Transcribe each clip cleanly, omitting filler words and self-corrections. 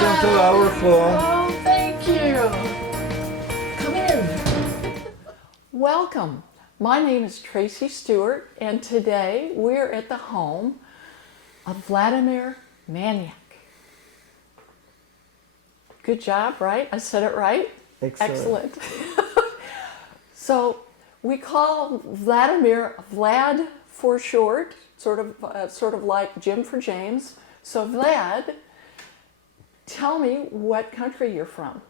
Welcome to our home. Oh, thank you. Come in. Welcome. My name is Tracy Stewart, and today we're at the home of Vladimir Maniak. Good job, right? I said it right? Excellent. So we call Vladimir Vlad for short, sort of like Jim for James. So Vlad, tell me what country you're from.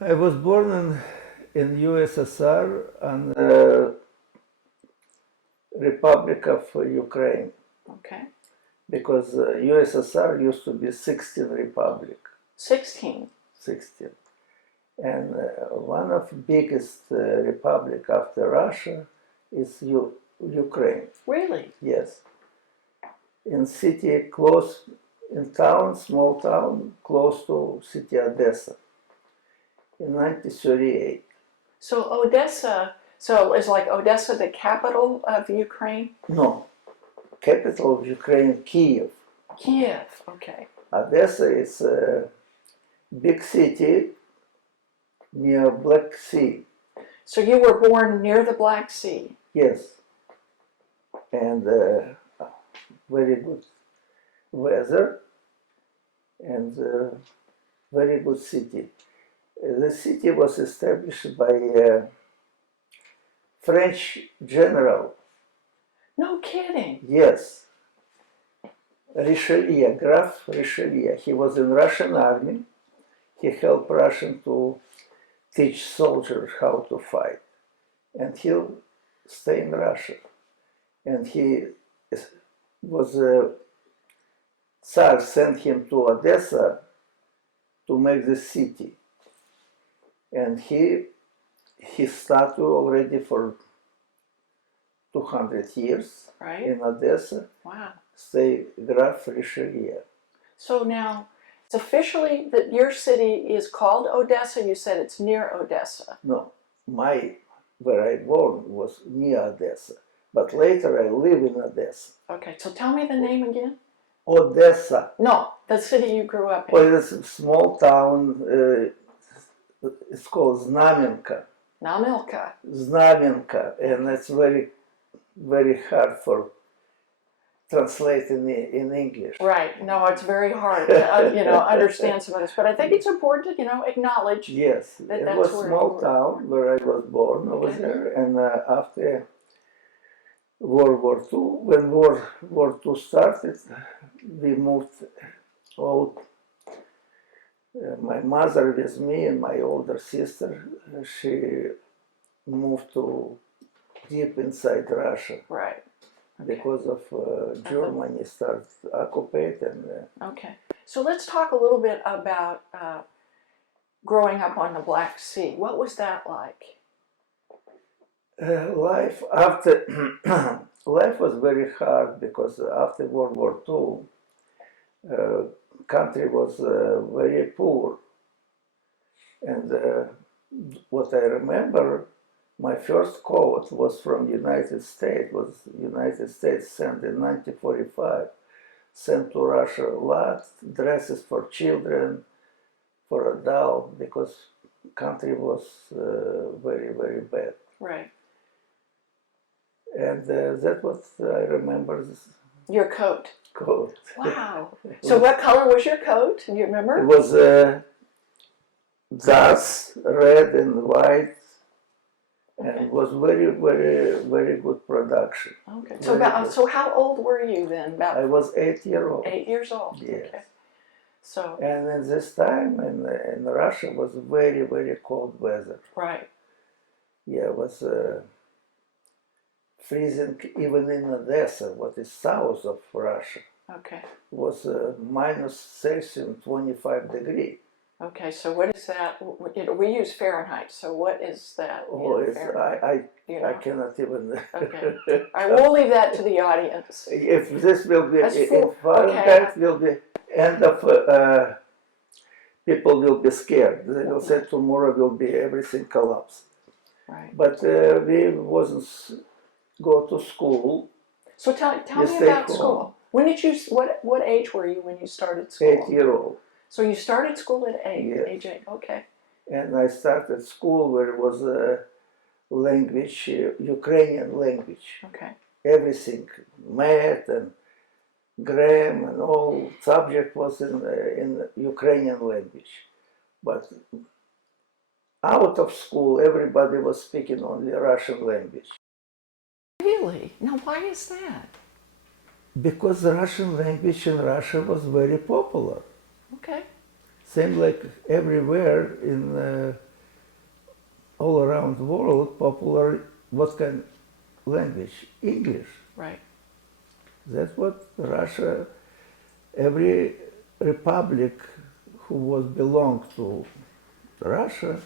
I was born in USSR and Republic of Ukraine Okay. because USSR used to be 16 republic, 16. 16. And one of biggest republic after Russia is Ukraine. Really? Yes. In city close, in town, small town, close to city Odessa in 1938. So Odessa, so is like Odessa the capital of Ukraine? No, capital of Ukraine, Kiev. Kiev, okay. Odessa is a big city near Black Sea. So you were born near the Black Sea? Yes. And very good weather and very good city. The city was established by a French general. No kidding. Yes. Richelieu, Graf Richelieu. He was in Russian army. He helped Russian to teach soldiers how to fight. And he'll stay in Russia. And he was Tsar sent him to Odessa to make the city. And he started already for 200 years Right? in Odessa. Wow. Stay Graf Richelieu. So now, it's officially that your city is called Odessa. You said it's near Odessa. No, where I born was near Odessa. But later I live in Odessa. Okay, so tell me the name again. Odessa. No, the city you grew up in. Well, it's a small town. It's called Znamenka. Namilka. Znamenka. And it's very, very hard for translating in English. Right. No, it's very hard to understand some of this, but I think it's important to acknowledge. Yes, That's it was a where you small were. town where I was born over Okay. there. And after World War II, when World War II started, we moved all, my mother with me and my older sister, she moved to deep inside Russia Right. because of Germany started occupying and Okay. So let's talk a little bit about growing up on the Black Sea. What was that like? life after life was very hard because after World War II, country was very poor, and what I remember, my first coat was from United States. Was United States sent in 1945, sent to Russia a lot dresses for children, for adults because country was very very bad. Right. And that's what I remember. This Your coat. coat. Wow. So what color was your coat? Do you It remember? was dust, red and white, and Okay. it was very, very, very good production. Okay. So how old were you then? I About was 8 years old. 8 years old. Yes. Okay. So And at this time in Russia was very, very cold weather. right. Yeah, it was freezing even in Odessa, what is south of Russia. Okay. Was minus Celsius 25 degrees. Okay. So what is that? We use Fahrenheit. So what is that? Oh, in it's, Fahrenheit? I cannot even. Okay. All right. We'll leave that to the audience. If this will be That's in Fahrenheit, will be end of people will be scared. They will say tomorrow will be everything collapse. Right. But we wasn't go to school. So tell You me stay about home. school. When did you? What age were you when you started school? 8 year old. So you started school at Yes. age 8. Okay. And I started school where it was a language, Ukrainian language. Okay. Everything, math and grammar and all subject was in Ukrainian language. But out of school, everybody was speaking only Russian language. Really? Now, why is that? Because the Russian language in Russia was very popular. Okay. Same like everywhere in all around the world, popular what kind of language? English. Right. That's what Russia, every republic who was belonged to Russia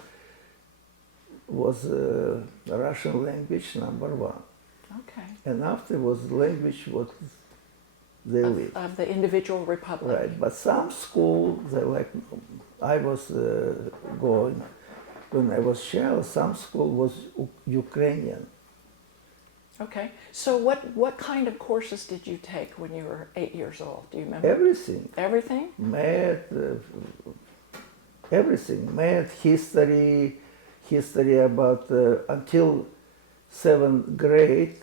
was Russian language number one. Okay. And after was language what they live. Of the individual republic. Right, but some school, they like, I was going, when I was child, some school was Ukrainian. Okay. So what kind of courses did you take when you were 8 years old? Do you remember? Everything. Everything? Math, everything. Math, history about, until 7th grade,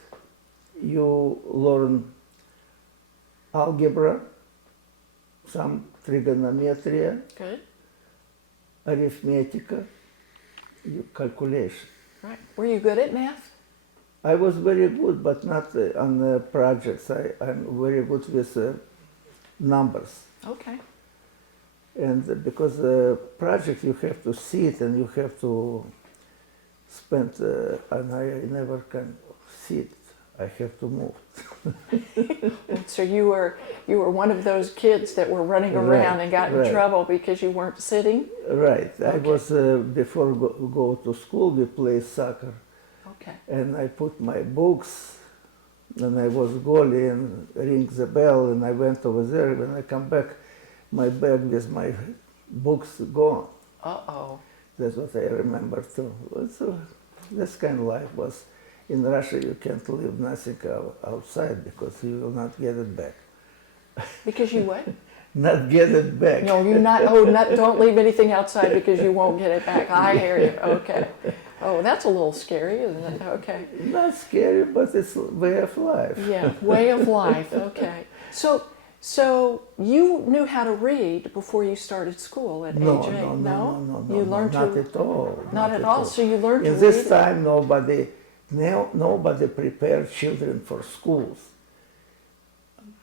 you learn algebra, some trigonometry, Good. arithmetic, calculation. Right. Were you good at math? I was very good, but not on projects. I'm very good with numbers. Okay. And because project you have to sit and you have to spend, and I never can sit. I have to move. So you were one of those kids that were running around and got in trouble because you weren't sitting? Right. Okay. I was, before go to school, we play soccer. Okay. And I put my books, and I was goalie and ring the bell, and I went over there. When I come back, my bag with my books gone. Uh-oh. That's what I remember too. So this kind of life was, in Russia you can't leave nothing outside because you will not get it back. Because you what? Not get it back. No, you not. Oh, not. Don't leave anything outside because you won't get it back. I hear you. Okay. Oh, that's a little scary, isn't it? Okay. Not scary, but it's way of life. Yeah, way of life. Okay. So you knew how to read before you started school at age 8? No. You learned not to. at all. Not at all. So you learned to In read. this time, nobody prepared children for schools.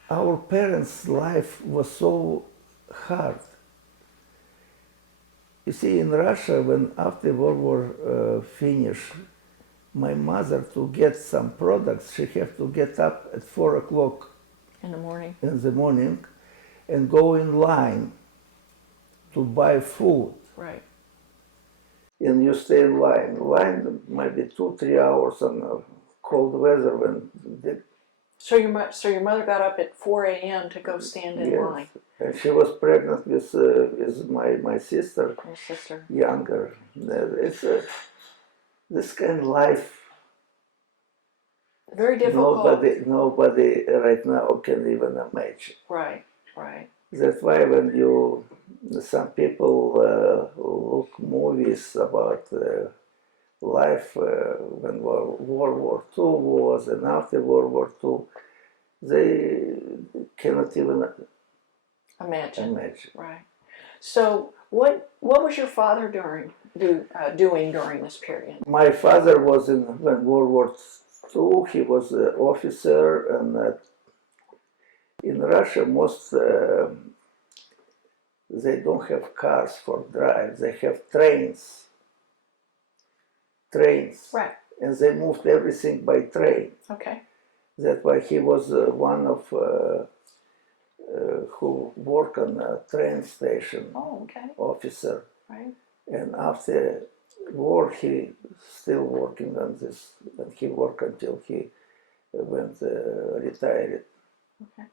Our parents' life was so hard. You see, in Russia, when after World War finished, my mother, to get some products, she had to get up at 4 o'clock In the morning. in the morning and go in line to buy food. Right. And you stay in line. Line might be 2-3 hours on cold weather when the So your mother got up at 4 a.m. to go stand in line. And she was pregnant with my sister, Your sister. younger. It's this kind of life. Very difficult. Nobody right now can even imagine. Right. Right. That's why when some people look movies about life when World War II was and after World War II, they cannot even Imagine. imagine. Right. So what was your father doing during this period? My father was in when World War II. He was an officer, and in Russia, most they don't have cars for drive. They have trains. Right. And they moved everything by train. Okay. That's why he was one of who worked on a train station. Oh, okay. Officer. Right. And after war, he still working on this, and he worked until he went retired. Okay.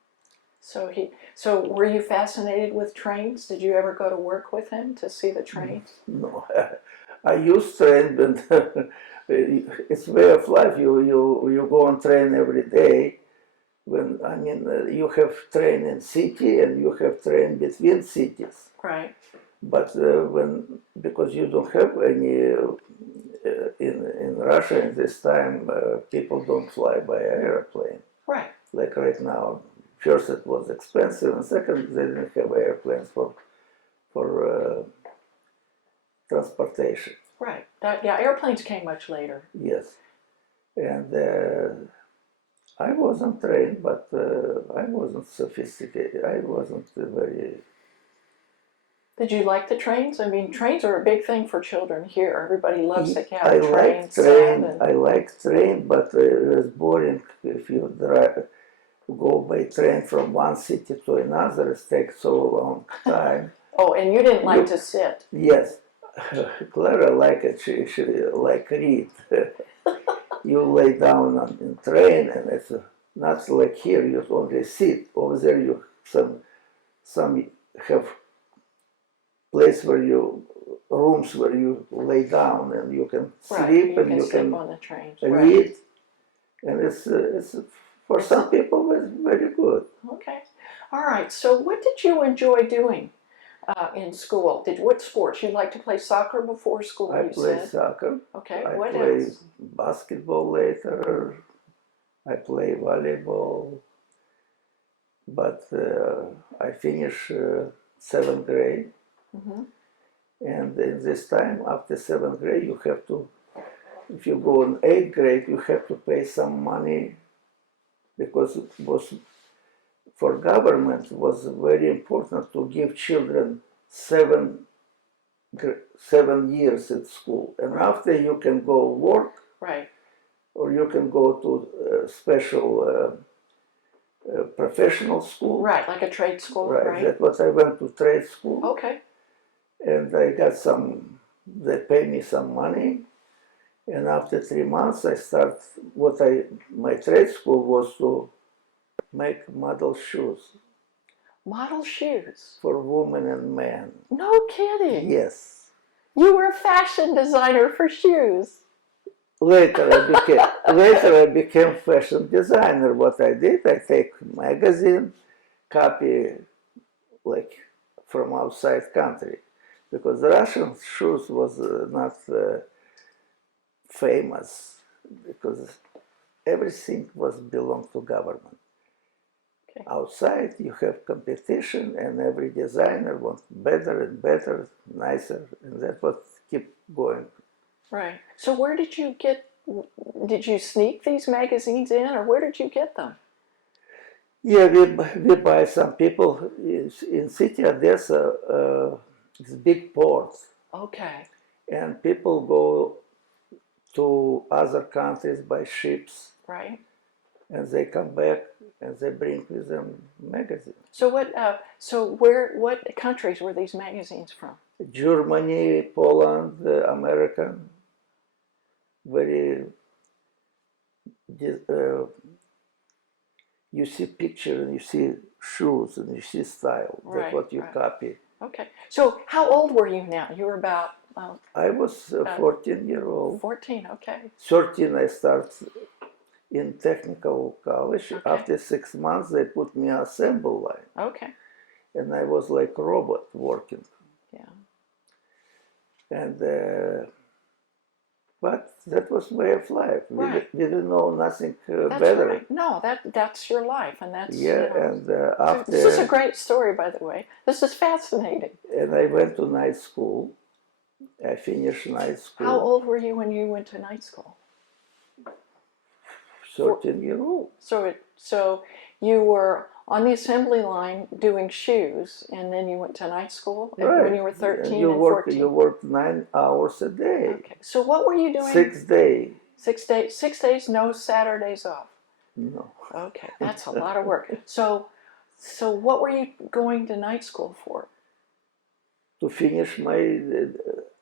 So were you fascinated with trains? Did you ever go to work with him to see the trains? No, I used train, but it's way of life. You go on train every day, when I mean you have train in city and you have train between cities. Right. But when because you don't have any in Russia in this time, people don't fly by airplane. Right. Like right now, first it was expensive, and second they didn't have airplanes for transportation. Right. Yeah, airplanes came much later. Yes, and I wasn't trained, but I wasn't sophisticated. I wasn't very. Did you like the trains? I mean, trains are a big thing for children here. Everybody loves to have I a like train train. set. And, I like train, but it's boring if you go by train from one city to another. It takes so long time. oh, and you didn't like to sit. Yes, Clara like it. She like read. You lay down on in train, and it's not like here. You only sit. Over there, you some have place where you rooms where you lay down and you can Right. sleep You and can you sleep can on the trains. read, Right. and it's for some people it's very good. Okay. All right. So, what did you enjoy doing in school? What sports? You like to play soccer before school? I You play said. soccer. Okay. I What play else? basketball later. I play volleyball, but I finish seventh grade, Mm-hmm. and in this time after seventh grade you have to, if you go in eighth grade, you have to pay some money because it was for government it was very important to give children 7 years at school, and after you can go work Right. or you can go to special professional school. Right. Like a trade school. Right. Right. That was I went to trade school, Okay. and I got some. They pay me some money, and after 3 months, I start my trade school was to make model shoes Model shoes. for women and men. No kidding. Yes. You were a fashion designer for shoes. Later I became fashion designer. What I did, I take magazine, copy like from outside country, because Russian shoes was not famous because everything was belong to government. Okay. Outside you have competition, and every designer wants better and better, nicer, and that's what keep going. Right. So where did you get? Did you sneak these magazines in, or where did you get them? Yeah, we buy some people in city Odessa. It's big ports, Okay. and people go to other countries by ships, Right. and they come back and they bring with them magazines. So what? What countries were these magazines from? Germany, Poland, American, very. You see picture and you see shoes and you see style. Right, That's what you right. copy. Okay. So how old were you now? You were about I was 14-year-old. 14. Okay. 13 I started in technical college. Okay. After 6 months they put me on assembly line. Okay. And I was like a robot working. Yeah. And but that was way of life. Right. We didn't know nothing That's better. right. No, that's your life, and that's Yeah, you know, and after this is a great story, by the way. This is fascinating. and I went to night school. I finished night school. How old were you when you went to night school? 13-year-old. So you were on the assembly line doing shoes, and then you went to night school Right. when you were 13 you and work, 14. You worked 9 hours a day. Okay. So what were you doing? 6 days. 6 days. 6 days, no Saturdays off. No. Okay, that's a lot of work. So what were you going to night school for? To finish my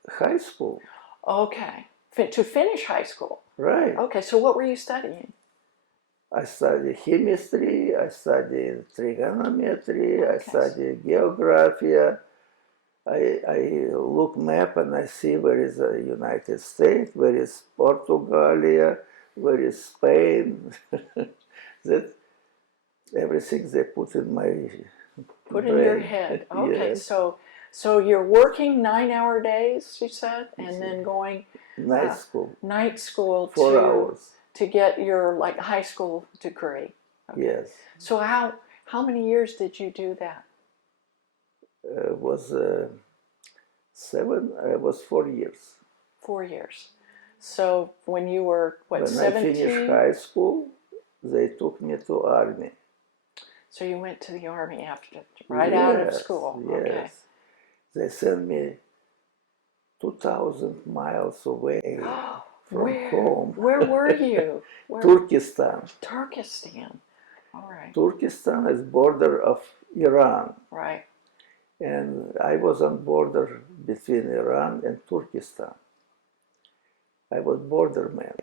high school. Okay, to finish high school. Right. Okay, so what were you studying? I studied chemistry, I studied trigonometry, I Okay. studied geography. I look map and I see where is the United States, where is Portugal, where is Spain. that everything they put in my Put brain. in your head. Okay, Yes. so you're working 9-hour days, you said, and then going Night school, night school 4 hours. to get your like high school degree. Okay. Yes. So how many years did you do that? Was 4 years. 4 years. So when you were what, When 17? I finished high school, they took me to army. So you went to the army after, right out of Yes, school. Yes. Okay. They sent me 2,000 miles away from home. Where were you? Where? Turkestan. Turkestan. All right. Turkestan is border of Iran. Right. And I was on border between Iran and Turkestan. I was border man.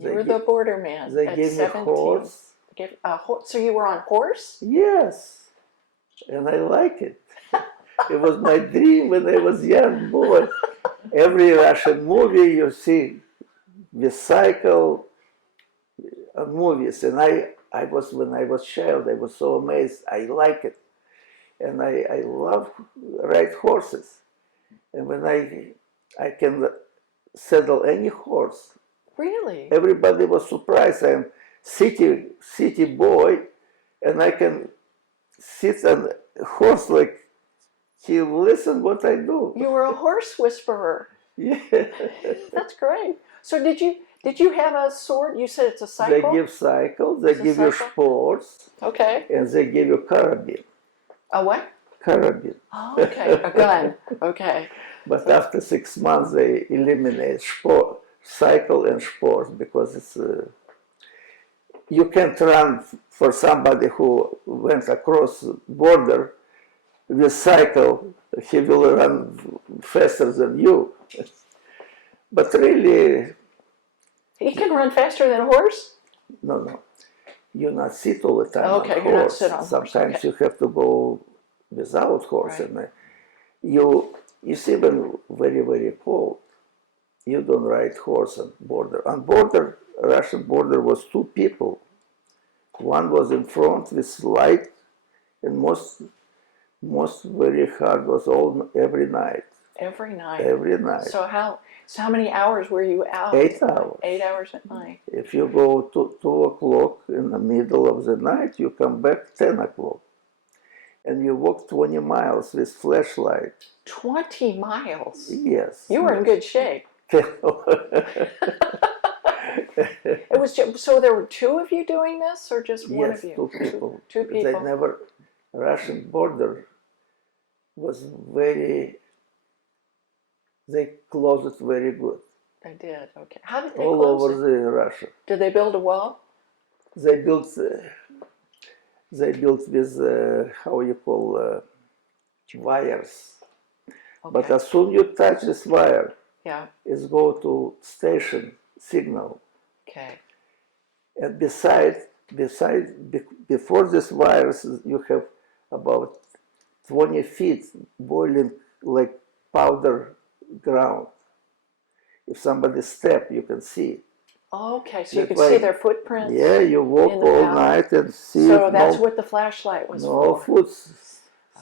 You were the border man. They at gave me 17. horse. So you were on horse? Yes, and I like it. It was my dream when I was young boy. Every Russian movie you see, the cycle on movies, and I was when I was child, I was so amazed. I like it, and I love ride horses, and when I can saddle any horse. Really? Everybody was surprised. I'm city boy, and I can sit on a horse like he listen what I do. You were a horse whisperer. Yeah. That's great. So did you have a sword? You said it's a They cycle? give cycles, they It's a give you cycle? sports, Okay. and they give you carabin. A what? Carabin. Oh, okay. A gun. Okay. But after 6 months, they eliminate cycle and sports because it's you can't run for somebody who went across border with cycle. He will run faster than you. But really, He can run faster than a horse? no. You not sit all the time Okay, on you're not horse. sit on horse, Sometimes okay. you have to go without horse. Right. And you see when very cold, you don't ride horse on border. On border, Russian border was 2 people. One was in front with light, and most very hard was every night. Every night. Every night. So how many hours were you out? 8 hours. 8 hours at night. If you go to 2 o'clock in the middle of the night, you come back 10 o'clock. And you walk 20 miles with flashlight. 20 miles? Yes. You were in good shape. It was so there were 2 of you doing this, or just one Yes, of you? 2 people. 2 people. Russian border was they closed it very good. They did. Okay. How did they All close over it? the Russia. Did they build a wall? They built with how you call wires. Okay. But as soon you touch this wire, Yeah. it's go to station signal. Okay. And before this wires, you have about 20 feet boiling like powder ground. If somebody step, you can see it. Okay, so you That's could see why- their footprints. Yeah, you walk in the all powder. night and see So it, that's what the flashlight was no for. food.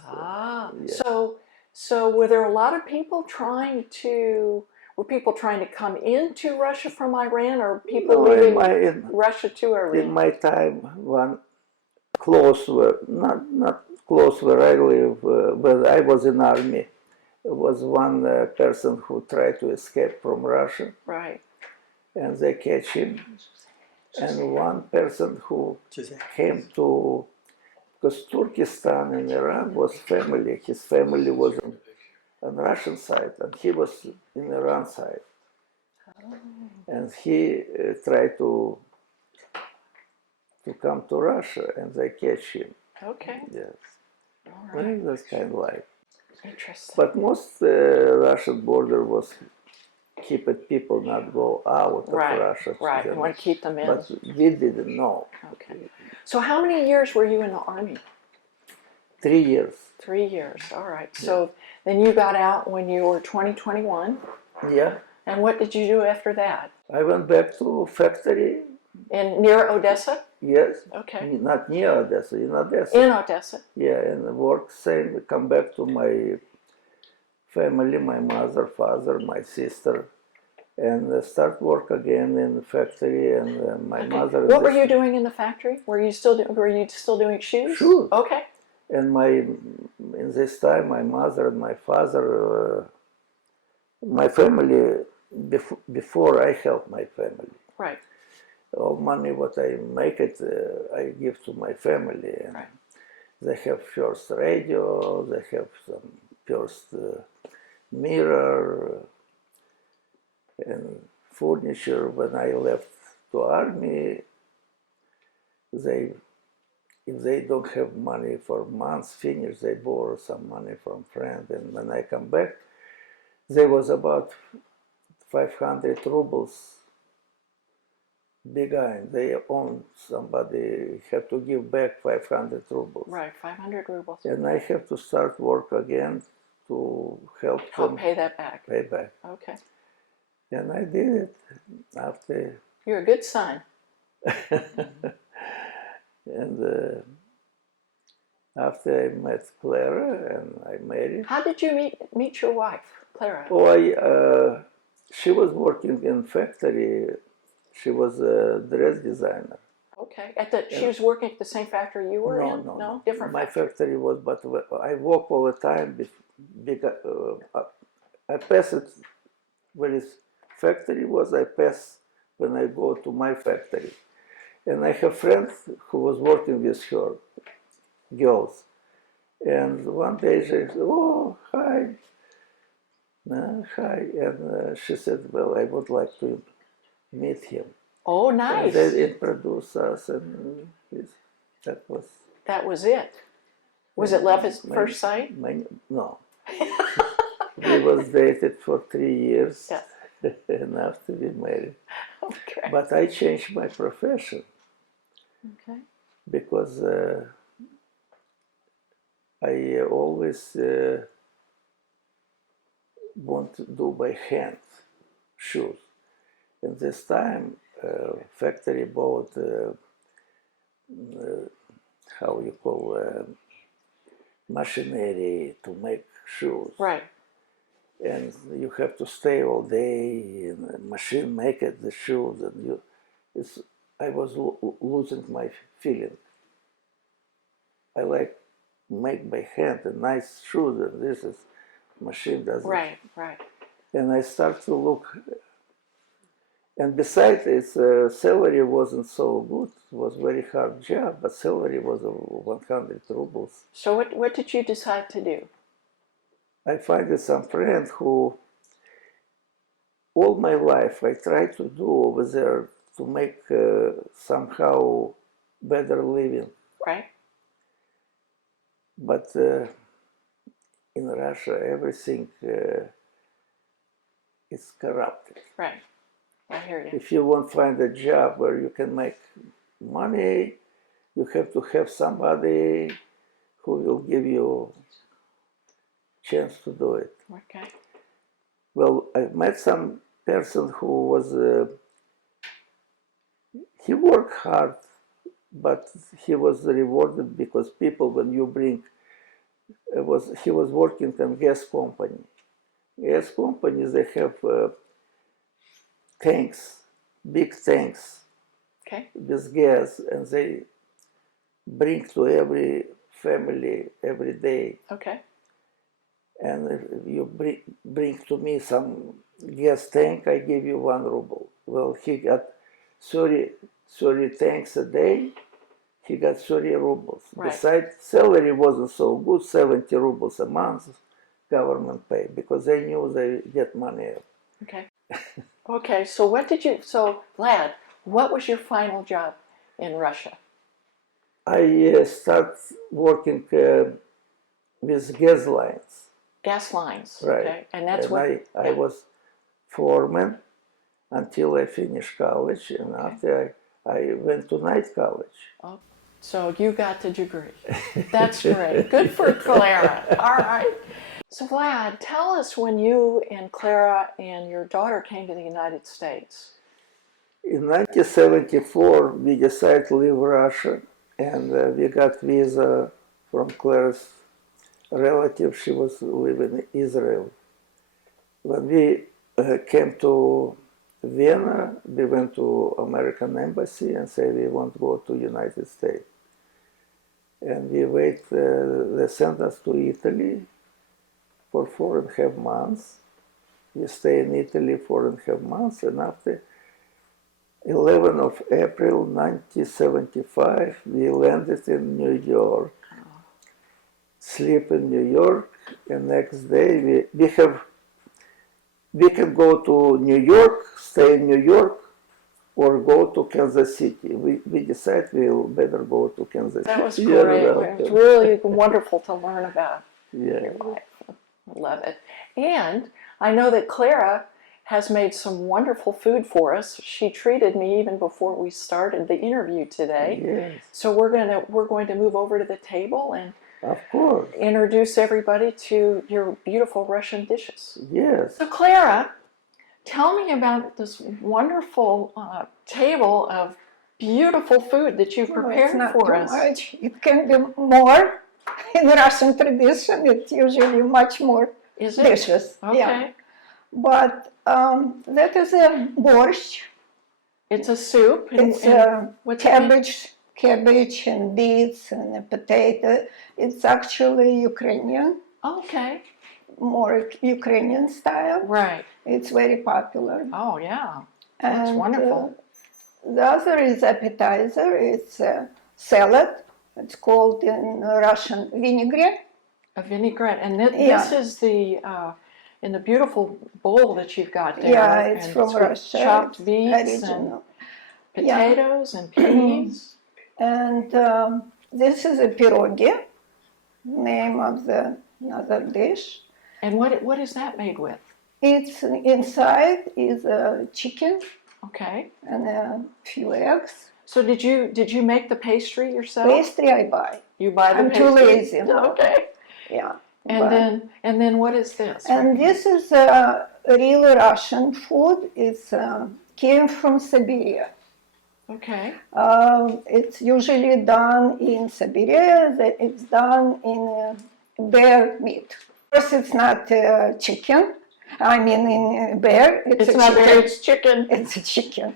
Ah, Yeah. so were there a lot of people were people trying to come into Russia from Iran, or people No, leaving in Russia to Iran? my time, one close where not close where I live, but I was in army. There was one person who tried to escape from Russia, Right. and they catch him. And one person who came to, because Turkestan and Iran was family. His family was on Russian side, and he was in Iran side. And he tried to come to Russia, and they catch him. Okay. Yes, All right. that's kind of like. Interesting. But most Russian border was keep it people not go out of Russia. Right. You want to keep them in. But we didn't know. Okay. So how many years were you in the army? 3 years. 3 years. All right. So then you got out when you were 21. Yeah. And what did you do after that? I went back to factory near Odessa? Yes. Okay. Not near Odessa, in Odessa. In Odessa. Yeah, and work same, come back to my family, my mother, father, my sister, and start work again in the factory. And my mother. What were you doing in the factory? Were you still doing shoes? Shoes. Okay. And in this time, my mother and my father, my family, before I help my family. Right. All money what I make it, I give to my family. And right. They have first radio, they have some first mirror and furniture. When I left to army, if they don't have money for months finish, they borrow some money from friends. And when I come back, there was about 500 rubles behind. They own somebody, had to give back 500 rubles. Right, 500 rubles. And I have to start work again to help them pay that back. Pay back. Okay. And I did it after. You're a good son. And after I met Clara and I married. How did you meet your wife, Clara? Oh, she was working in factory. She was a dress designer. Okay. She was working at the same factory you were in? No. Different My factory was, but I walk all the time because I pass it where his factory was. I pass when I go to my factory. And I have friends who was working with her, girls. And one day she said, oh, hi. Hi. And she said, well, I would like to meet him. Oh, nice. And they introduced us, and that was it. Was it love at first sight? No. We was dated for 3 years. Yeah. And after we married. Okay. But I changed my profession. Okay. Because I always want to do by hand shoes. And this time, factory bought how you call machinery to make shoes. Right. And you have to stay all day in the machine make it the shoes, and I was losing my feeling. I like make by hand a nice shoes, and this is machine does it. Right. And I start to look, and besides, its salary wasn't so good. It was very hard job, but salary was 100 rubles. So what did you decide to do? I find some friend who, all my life, I tried to do over there to make somehow better living. Right. But in Russia, everything is corrupted. Right. I hear you. If you want to find a job where you can make money, you have to have somebody who will give you chance to do it. Okay. Well, I met some person who was, he worked hard, but he was rewarded because people, when you bring, he was working in gas company. Gas companies, they have tanks, big tanks with gas, and they bring to every family every day. Okay. And if you bring to me some gas tank, I give you 1 ruble. Well, he got 30 tanks a day, he got 30 rubles. Right. Besides, salary wasn't so good, 70 rubles a month, government pay, because they knew they get money. Okay. Okay, so Vlad, what was your final job in Russia? I started working with gas lines. Gas lines, Right. Okay, and that's what I was foreman until I finished college, and after I went to night college. Oh, so you got the degree. That's great. Good for Clara. All right. So Vlad, tell us when you and Clara and your daughter came to the United States. In 1974, we decided to leave Russia, and we got visa from Claire's relative. She was living in Israel. When we came to Vienna, we went to American embassy and said we want to go to United States. And we wait, they sent us to Italy for 4.5 months. We stay in Italy 4.5 months, and after 11th of April 1975, we landed in New York. Sleep in New York, and next day we can go to New York, stay in New York, or go to Kansas City. We decided we'll better go to Kansas City. That was great. It was really wonderful to learn about your life. I love it. And I know that Clara has made some wonderful food for us. She treated me even before we started the interview today. Yes. So we're going to move over to the table and Of course. introduce everybody to your beautiful Russian dishes. Yes. So Clara, tell me about this wonderful table of beautiful food that you've prepared it's not for too us. much. It can be more. In Russian tradition, it's usually much more Is it? dishes. Okay. Yeah. But that is a borscht. It's a soup. It's what's it mean? cabbage and beets and a potato. It's actually Ukrainian, Okay. more Ukrainian style. Right. It's very popular. Oh, yeah. That's And, wonderful. The other is appetizer. It's a salad. It's called in Russian vinaigrette. A vinaigrette. And this Yeah. is the in the beautiful bowl that you've got there. Yeah, it's and from with Russia. chopped It's beets original. and potatoes and peas. And this is a pierogi, name of the another dish. And what is that made with? It's inside is a chicken Okay. and a few eggs. So did you make the pastry yourself? Pastry I buy. You buy the I'm pastry? too lazy now. Okay. Yeah. And then what is this? And this is a real Russian food. It's came from Siberia. Okay. It's usually done in Siberia. It's done in bear meat. Of course, it's not chicken. I mean, in bear. It's a not chicken. bear, it's chicken. It's a chicken.